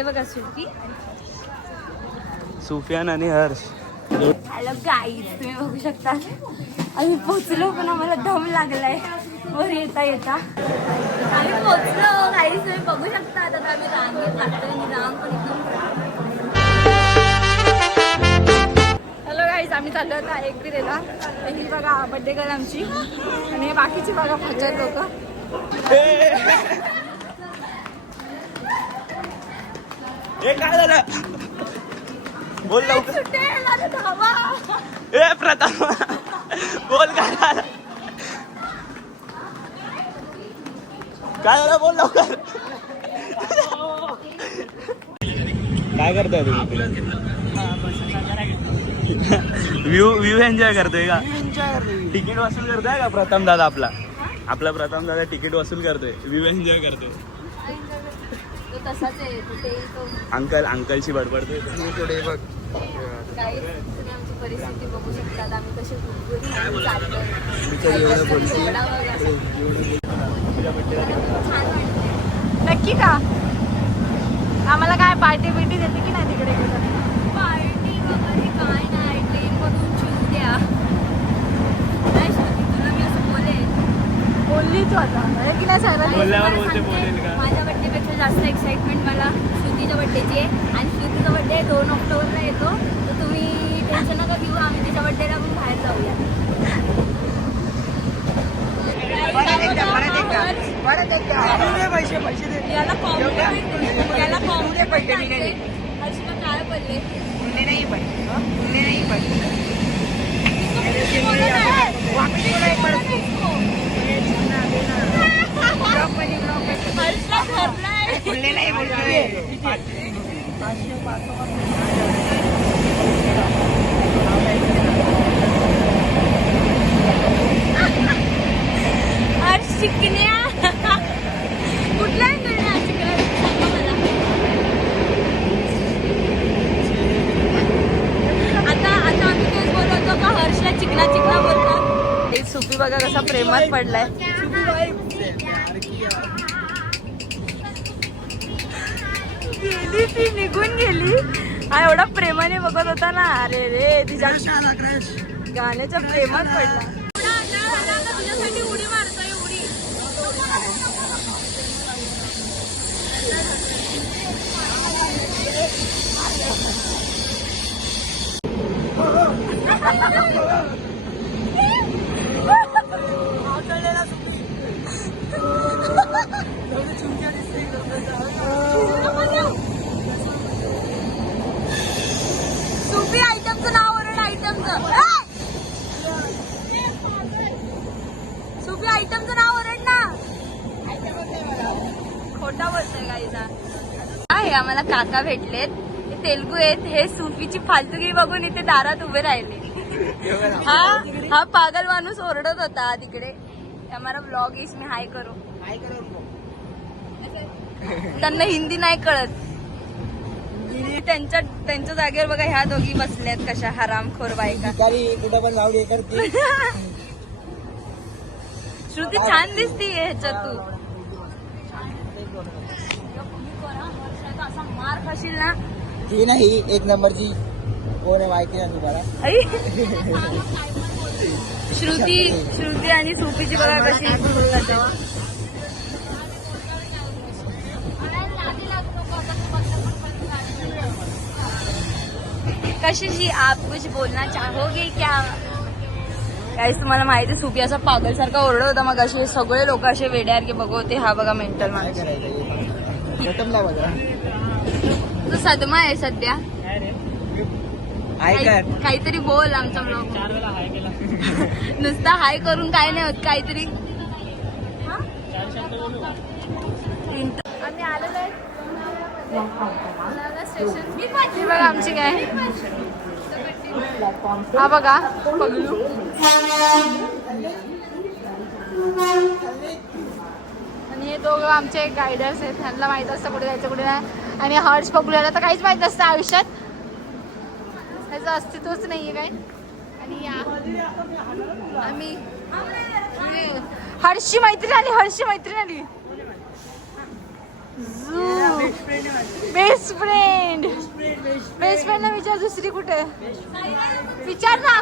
हे बघा सुफी सुफियान आणि हर्ष. हॅलो गाईज, तुम्ही बघू शकता आम्ही पोचलो पण आम्हाला दम लागलाय वर येता येता. आम्ही पोचलो गाईज, तुम्ही बघू शकता. आता आम्ही रांगेत लागतोय आणि रांग पण एकदम. हॅलो गाईज, आम्ही चाललो आता एकविरेला. ही बघा बड्डे गर्ल आमची आणि बाकीची बघा 50 लोक. हे काय झालं? बोल लवकर. ए प्रथम बोल काय झालं? काय झालं बोल लवकर. काय करताय तुम्ही? व्ह्यू एन्जॉय करतोय का? तिकीट वसूल करतोय का प्रथम दादा? आपला प्रथम दादा तिकीट वसूल करतोय, व्ह्यू एन्जॉय करतोय. तसाच आहे तो. अंकलची बडबडतोय थोडे बघ. काही तुम्ही आमची परिस्थिती बघू शकता. आम्ही कसे नक्की का आम्हाला काय पार्टी बिर्टी देते की नाही तिकडे? पार्टी वगैरे काय नाही. ट्रेन मधून चूज द्या. नाही श्रुती, तुला मी असं बोलली तू आता की नाही? माझ्या बड्डेपेक्षा जास्त एक्साइटमेंट मला श्रुतीच्या बड्डेची आहे. आणि श्रुतीचा बड्डे 2 ऑक्टोबरला येतो. तर तुम्ही टेन्शन नका घेऊ, आम्ही तिच्या बड्डेला पण बाहेर जाऊया. याला काय पडले? चिकन्या कुठल्या आता आम्ही तेच बोलवतो का हर्षला चिकना बोलतात. सुपी बघा कसा प्रेमात पडलाय. गेली ती, निघून गेली. हा एवढा प्रेमाने बघत होता ना. अरे रे, तिच्या गाण्याच्या प्रेमात पडला. तुझ्यासाठी उडी मारतोय, उडी. सुपी आयटमचं नाव ओरड. सुपी आयटमचं नाव ओरड ना. खोटा बोलतोय गाईचा. आहे आम्हाला काका भेटलेत, ते तेलगू आहेत. हे सुफीची फालतूगिरी बघून इथे दारात उभे राहिले. हा पागल माणूस ओरडत होता तिकडे. हमारा ब्लॉग इसमें हाय करो. त्यांना हिंदी नाही कळत. त्यांच्या जागेवर बघा ह्या दोघी बसल्यात कशा हरामखोर बायका. श्रुती छान दिसतीये ह्याच्यात तू. असा मार खाशील ना. ती नाही एक नंबरची कोण आहे माहिती ना तुम्हाला? श्रुती आणि सुपीची बघा कशी. कशी आप कुछ बोलना चाहोगे क्या? काहीच तुम्हाला माहिती, सुपी असा पागल सारखा ओरडत होता मग. असे सगळे लोक असे वेड्यासारखे बघवते. हा बघा मेंटल माणूस. तो सदमा आहे सध्या. काहीतरी बोल आमचा ब्लॉग. नुसता हाय करून काय नाही होत, काहीतरी. आम्ही आलेलो आहे स्टेशन. बघा आमची काय. हा बघा पगलू. आणि हे दोघं आमचे गायडर्स आहेत. त्यांना माहित असतं कुठे जायचं कुठे नाही. आणि हर्ष पगलूला तर काहीच माहित नसतं आयुष्यात. त्याचं अस्तित्वच नाहीये काय. आणि आम्ही हर्षी मैत्रीण आली. बेस्ट फ्रेंड बेस्ट फ्रेंड ना विचार दुसरी कुठे विचार ना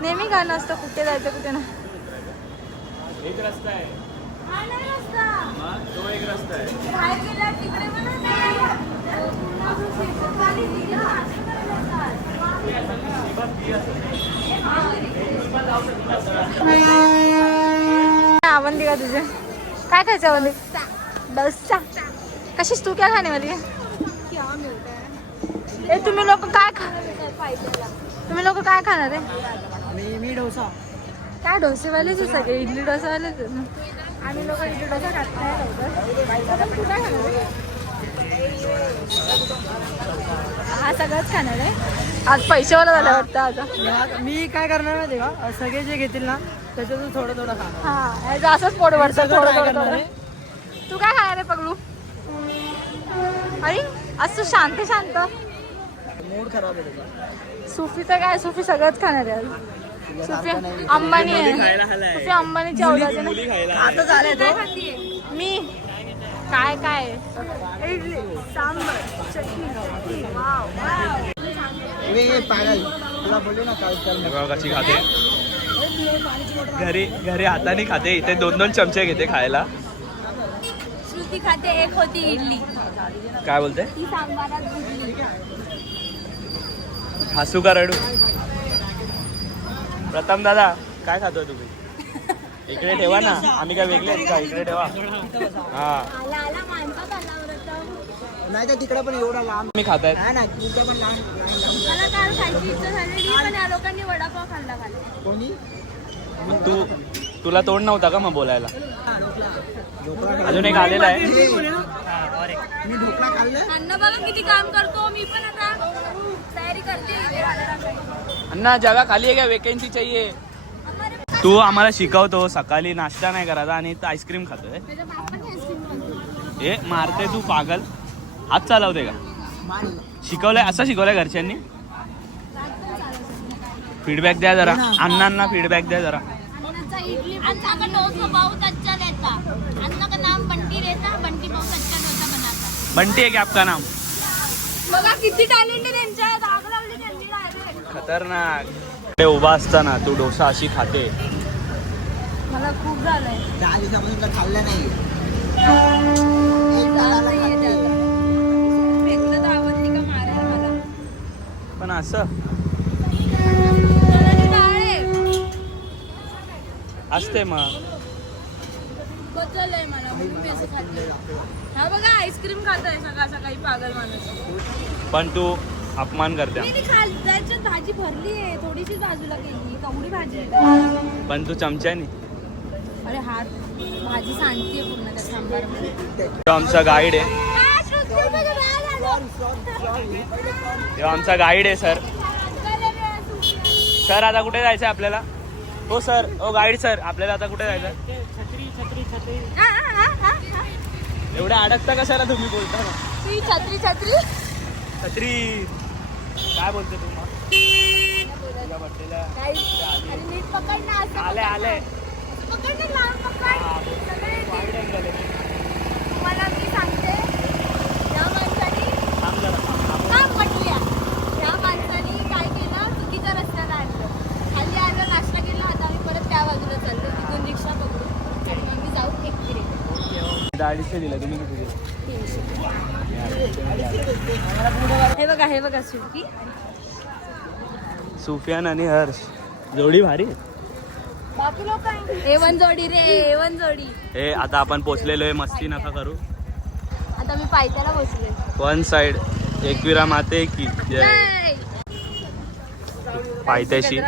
नेहमी गाणं असतं कुठे जायचं कुठे ना एक रस्ता आहे तो एक रस्ता आहे आवंदी का तुझे काय खायचं आवंदी डोसा कशीच तू क्या खाने वाली है ए तुम्ही लोक काय तुम्ही लोक काय खाणार आहे मी डोसा काय डोसेवालेच आहे सगळे इडली डोसावालेच आहेत ना आम्ही लोक इडली डोसा खात नाही तू काय खाणार आहे? हा सगळंच खाणार आहे आज पैशावाला झाला वाटतं आता मी काय करणार माहिती का सगळे जे घेतील ना त्याच्यातून थोडं थोडं खा हा याचं असंच पोट भरतं थोडं थोडं तू काय खाणार आहे पगलू अरे असं शांत शांत मूड खराब आहे तुझा सुफीचं काय सुफी सगळंच खाणार आहे आज. सुफी अंबानी आहे खायला आलाय सुफी अंबानीची औलाद आहे ना मुली खायला आता झालंय मी काय काय इडली सांबर चटणी वाव पागल तुला बोललो ना काल चल बघा कशी खाते घरी घरी हाताने खाते इथे 2-2 चमचे घेते खायला श्रुती खाते एक होती इडली काय बोलते ती सांबारात बुडली हसू का रडू प्रथम दादा काय खातोय तुम्ही इकडे ठेवा ना आम्ही काय वेगळे आहेत का इकडे ठेवा हा आला आला माणसात आला नाही तर तिकडे पण एवढा लांब मी खातायत हा ना तिथे पण लांब मला काल खायची इच्छा झालेली पण या लोकांनी वडापाव खाल्ला काल कोणी मग तुला तोंड नव्हता का मग बोलायला ढोकळा अजून एक आलेला आहे मी ढोकळा खाल्लं अन्न बघा किती काम करतो मी पण आता तयारी करते अन्ना जगा खाली आहे का वेकेन्सी चाहिए तू आम्हाला शिकवतो सकाळी नाश्ता नाही करायचा आणि आईस्क्रीम खातोय ए मारते तू पागल हात चालवते का शिकवलंय असं शिकवलंय घरच्यांनी फीडबॅक द्या जरा अण्णांना फीडबॅक द्या जरा अन्ना का डोसा बहुत अच्छा रहता अन्ना का नाम बंटी रहता बंटी बहुत अच्छा डोसा बनाता बंटी आहे की आपका नाम बघा किती टॅलेंट आहे त्यांच्या दाग लावली त्यांनी डायरेक्ट खतरनाक इकडे उभा असताना तू डोसा अशी खाते मला खूप झालंय 4 दिवसापासून तर खाल्लं नाही फेकलं तर आवडली का मारेल मला पण असं असते मग बदललंय मला म्हणून मी असं खाते हा बघा आईस्क्रीम खातोय सकाळ सकाळी पागल माणूस पण तू अपमान करते मी त्याच्यात भाजी भरली आहे थोडीशी बाजूला केली कवडी भाजी आहे पण तू चमच्याने अरे हात भाजी सांडतीये पूर्ण त्या सांबार तो आमचा गाईड आहे तो आमचा गाईड आहे सर सर आता कुठे जायचं आपल्याला हो सर ओ गाईड सर आपल्याला आता कुठे जायचं एवढ्या अडकता कशाला तुम्ही बोलता ना छत्री छत्री छत्री काय बोलते तुझ्या बड्डेला नीट पकड ना असं आले आले पकड ना लांब पकड वाईड अँगल आहे मला मी सांगते या माणसाने थांब जरा काम म्हटल्या या माणसाने काय केलं चुकीच्या रस्त्यात आणलं खाली आलं नाश्ता केला आता आम्ही परत त्या बाजूला चाललो तिथून रिक्षा पकडू आणि मग मी जाऊ एकटी 250 दिले तुम्ही किती दिले हे बघा सुकी सुफियान आणि हर्ष जोडी भारी आहे. बाकी लोक A1 जोडी रे A1 जोडी हे आता आपण पोचलेलो आहे मस्ती नका करू आता मी पायथ्याला बसले वन साइड एकविरा माते की जय पायथ्याशी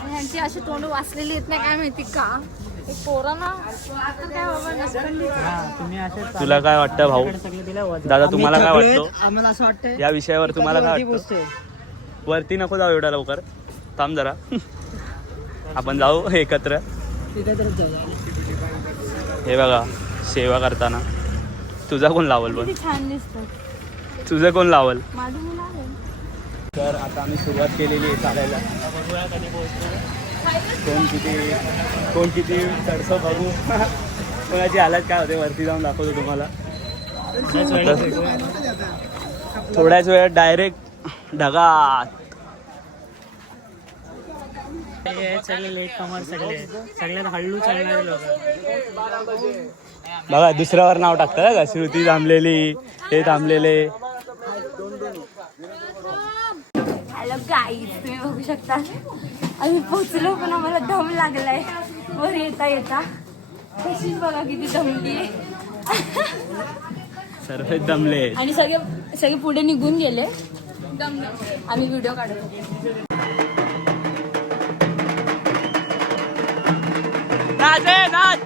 ह्यांची अशी तोंड वाचलेली आहेत नाही काय माहिती का एक पोरं ना आता काय बाबा नसतं तुला काय वाटतं भाऊ दादा तुम्हाला काय वाटतं आम्हाला असं वाटतं या विषयावर तुम्हाला काय वाटतं वरती नको जाऊ एवढा लवकर थांब जरा आपण जाऊ एकत्र हे बघा सेवा करताना तुझा कोण लावल पण किती छान दिसतं तुझं कोण लावल माझं मुलं आहे तर आता आम्ही सुरुवात केलेली आहे चालायला कोण किती चढतो बघू. कोणाची हालत काय होते वरती जाऊन दाखवतो तुम्हाला. थोड्याच वेळात डायरेक्ट ढगात. सगळे लेट कमर सगळ्यात हळू चालणारे लोक. बघा दुसऱ्यावर नाव टाकतात का, श्रुती थांबलेली, हे थांबलेले. हॅलो गाईज, तुम्ही बघू शकता आम्ही पोचलो पण आम्हाला दम लागलाय वर येता येता. कशीच बघा किती दमली आहे. सर्व दमले आणि सगळे पुढे निघून गेले. आम्ही व्हिडिओ काढत होतो. नाच.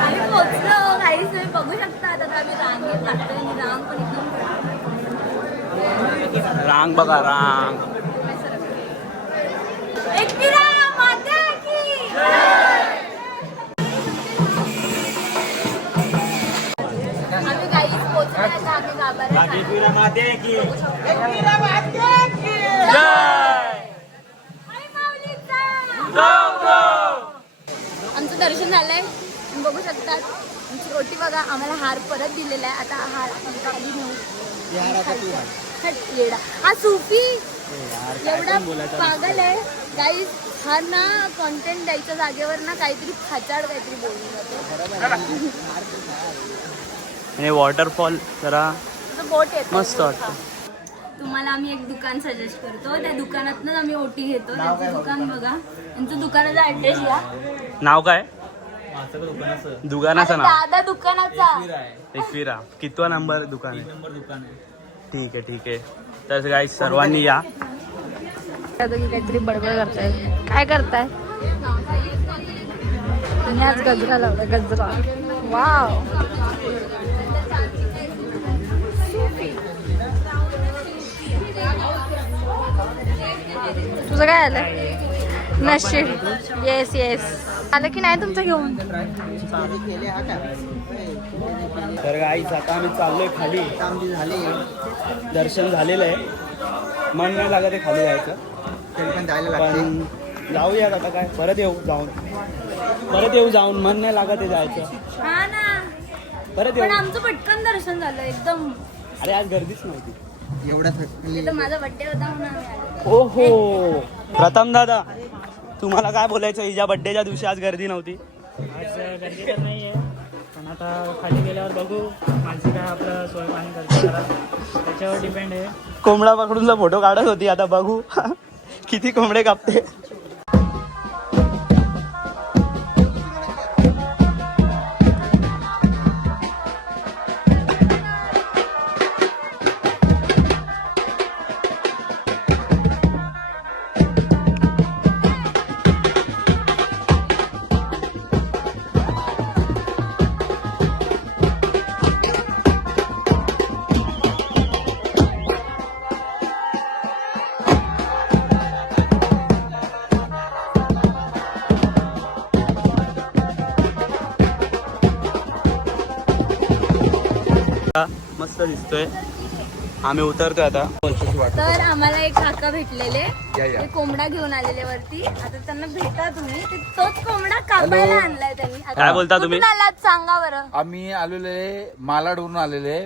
आम्ही पोचलो काहीच तुम्ही बघू शकता. आता आम्ही रांगेत लागतोय आणि रांग पण एकदम रांग बघा, रांग. एकविरा माता की आम्ही काहीच पोचलो आता. आम्ही गाभाऱ्यात आमचं दर्शन झालंय. तुम्ही बघू शकतात आमची रोटी बघा. आम्हाला हार परत दिलेला आहे. आता हार आपण खाली नेऊ. हट येडा. हा सुफी एवढा पागल आहे गाईज. हा ना कॉन्टेंट द्यायच्या जागेवर ना काहीतरी खाचाड काहीतरी बोलून जातो. हे वॉटरफॉल जरा बोट येतो मस्त वाटतं. तुम्हाला आम्ही एक दुकान सजेस्ट करतो. त्या दुकानातनच आम्ही ओटी घेतो. त्याचं दुकान बघा. त्यांचं दुकानाचा ऍड्रेस या. नाव काय दुकानाचं नाव? दादा दुकानाचा एकविरा. कितवा नंबर दुकान आहे? ठीक आहे. तर गाईज सर्वांनी या. काहीतरी बडबड करताय. काय करताय? आज गजरा लावला. गजरा वाव. तुझं काय आलं? नशीब. येस आलं की नाही तुमचं घेऊन? तर गाईज आता आम्ही चाललोय खाली. दर्शन झालेलं आहे. मन नाही लागत आहे खाली जायचं. पण जायला लागते. पण जाऊया आता काय, परत येऊ जाऊन मन नाही लागत आहे जायचं. हा ना. परत पण येऊ. आमचं पटकन दर्शन झालं एकदम. अरे आज गर्दीच नव्हती. एवढा तिथं माझा बर्थडे होता म्हणून आम्ही आलो. ओहो प्रथम दादा, तुम्हाला काय बोलायचं? हिच्या बड्डेच्या दिवशी आज गर्दी नव्हती. आज गर्दी तर नाही आहे, पण आता खाली गेल्यावर बघू माणसं काय आपलं सोय पाणी करते जरा, त्याच्यावर डिपेंड आहे. कोंबडा पकडूनचा फोटो काढत होती, आता बघू किती कोंबडे कापते. मस्त दिसतोय. आम्ही उतरतोय आता. तर आम्हाला एक काका भेटलेले, ते कोंबडा घेऊन आलेले वरती. आता त्यांना भेटा तुम्ही. तोच कोंबडा कापायला आणलाय त्यांनी. काय बोलता तुम्ही? कुठून आलात सांगा बरं. आम्ही आलेले मालाडवरून आलेले,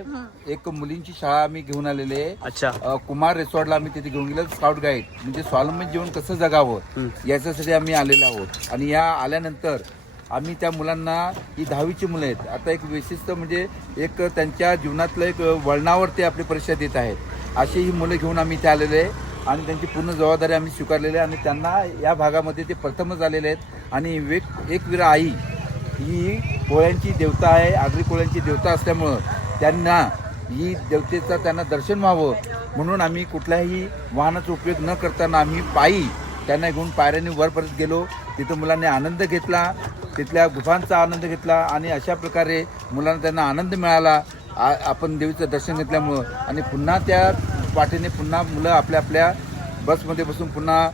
एक मुलींची शाळा आम्ही घेऊन आलेले. अच्छा. कुमार रिसॉर्टला आम्ही तिथे घेऊन गेलो. स्काउट गाईड म्हणजे स्वावलंबी जीवन कसं जगावं याच्यासाठी आम्ही आलेलो आहोत. आणि या आल्यानंतर आम्ही त्या मुलांना, ही 10वीची मुलं आहेत, आता एक विशिष्ट म्हणजे एक त्यांच्या जीवनातलं एक वळणावर ते आपली परीक्षा देत आहेत. अशी ही मुलं घेऊन आम्ही इथे आलेले आहे आणि त्यांची पूर्ण जबाबदारी आम्ही स्वीकारलेली आहे. आणि त्यांना या भागामध्ये ते प्रथमच आलेले आहेत. आणि एकविरा आई ही कोळ्यांची देवता आहे, आगरी कोळ्यांची देवता असल्यामुळं त्यांना ही देवतेचा त्यांना दर्शन व्हावं म्हणून आम्ही कुठल्याही वाहनाचा उपयोग न करताना आम्ही पायी त्यांना घेऊन पायऱ्यांनी वरपर्यंत गेलो. तिथं मुलांनी आनंद घेतला, तिथल्या गुफांचा आनंद घेतला आणि अशा प्रकारे मुलांना त्यांना आनंद मिळाला आपण देवीचं दर्शन घेतल्यामुळं. आणि पुन्हा त्या वाटेने पुन्हा मुलं आपल्या आपल्या बसमध्ये बसून पुन्हा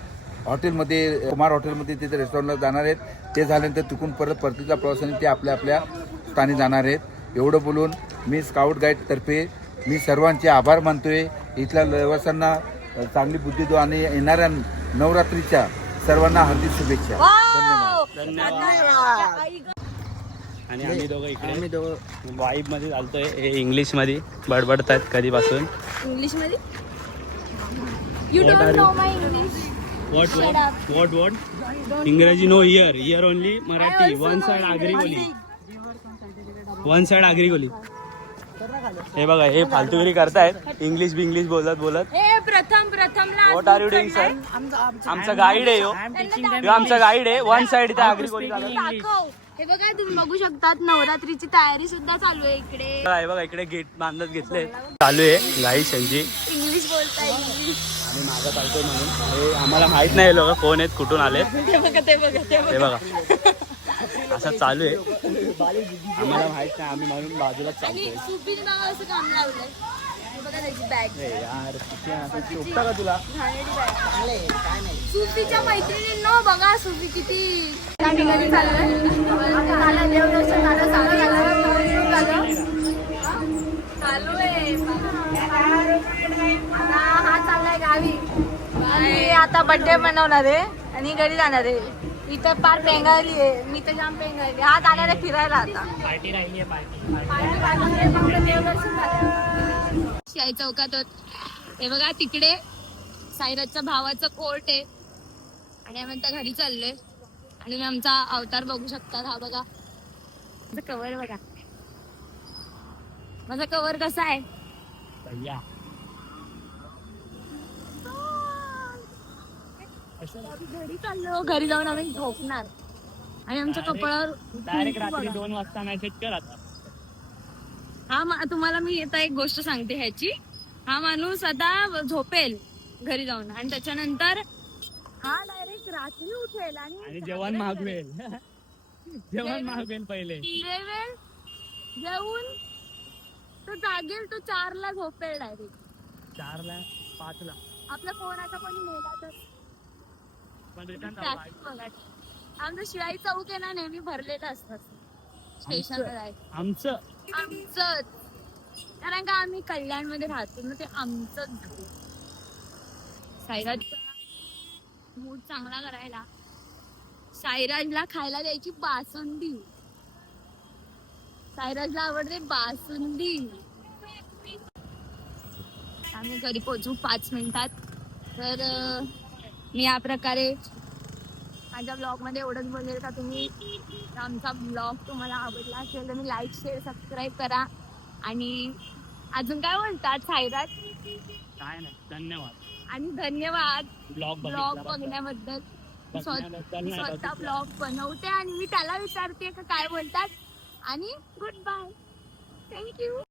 हॉटेलमध्ये, कुमार हॉटेलमध्ये तिथे रेस्टॉरंटला जाणार आहेत. ते झाल्यानंतर तिकून परत परतीच्या प्रवासाने ते आपल्या आपल्या स्थानी जाणार आहेत. एवढं बोलून मी स्काउट गाईडतर्फे मी सर्वांचे आभार मानतोय. इथल्या रहिवाशांना चांगली बुद्धी दो आणि येणाऱ्या नवरात्रीच्या सर्वांना हार्दिक शुभेच्छा. धन्यवाद. आणि आम्ही दोघं इकडे वाईब मध्ये चालतोय. हे इंग्लिश मध्ये बडबडतायत कधीपासून. इंग्लिश मध्ये you don't know my English. What? इंग्रजी no here only Marathi. One side Agri गोली. हे बघा हे फालतूगिरी करतायत इंग्लिश बिंग्लिश बोलत. हे प्रथमला what are you doing sir? आमचा गाईड आहे ह्यो आमचा गाईड आहे. वन साइड इथे आगरी गोली दाखव. हे बघा तुम्ही बघू शकतात नवरात्रीची तयारी सुद्धा चालू आहे इकडे. हे बघा इकडे गेट बांधत घेतले चालू आहे गाईड यांची. इंग्लिश बोलताय इंग्लिश. आणि मागं चालतोय म्हणून हे आम्हाला माहित नाही लोक कोण आहेत कुठून आले. हे बघा असं चालू आहे. आम्हाला माहित नाही आम्ही म्हणून बाजूलाच चालतोय. सुपीने बघा असं काम लावलंय. हे बघा त्याची बॅग. यार शोभता का तुला? सुफीच्या मैत्रिणींनो बघा सुफी किती ठिकाणी चाललंय. देवदर्शन झालं चालू आहे. आता हा चाललाय गावी आणि आता बर्थडे मनवणार आहे आणि घरी जाणार आहे. इथं पार पेंगाळली आहे. मी तर जाम पेंगाळली. हा जाणार आहे फिरायला आता. पार्टी राहिली आहे पार्टी. देवदर्शन झालं शिवाई चौकात. हे बघा तिकडे साईराजच्या भावाचं कोर्ट आहे आणि आम्ही आता घरी चाललोय. आणि तुम्ही आमचा अवतार बघू शकता. हा बघा माझा कवर बघा. माझा कवर कसा आहे? घरी चाललो. घरी जाऊन आम्ही झोपणार आणि आमच्या कपाळावर डायरेक्ट रात्री 2 वाजता मेसेज कर आता. तुम्हाला मी आता एक गोष्ट सांगते ह्याची. हा माणूस आता झोपेल घरी जाऊन आणि त्याच्यानंतर हा डायरेक्ट रात्री उठेल आणि जेवण मागवेल. जेवण मागवेल पहिले. जेवेल जेवून तो जागेल. तो 4ला झोपेल डायरेक्ट. 4ला 5ला. आपल्या फोनाचा कोणी नेला तर आमचं शिवाई चौक आहे ना नेहमी भरलेलं असतं स्टेशनला जायचं. आमचंच कारण का आम्ही कल्याण मध्ये राहतो ना ते आमचंच झालं. साईराजचा मूड चांगला करायला साईराजला खायला द्यायची बासुंदी. साईराजला आवडते बासुंदी. आम्ही घरी पोहोचू 5 मिनिटात. तर मी या प्रकारे माझ्या ब्लॉग मध्ये एवढंच बोलेल का तुम्ही आमचा ब्लॉग तुम्हाला आवडला असेल तर मी लाईक शेअर सबस्क्राईब करा. आणि अजून काय बोलतात साईराज? काय नाही धन्यवाद. आणि धन्यवाद ब्लॉग बघण्याबद्दल. स्वतः ब्लॉग बनवते आणि मी त्याला विचारते का काय बोलतात. आणि गुड बाय. थँक्यू.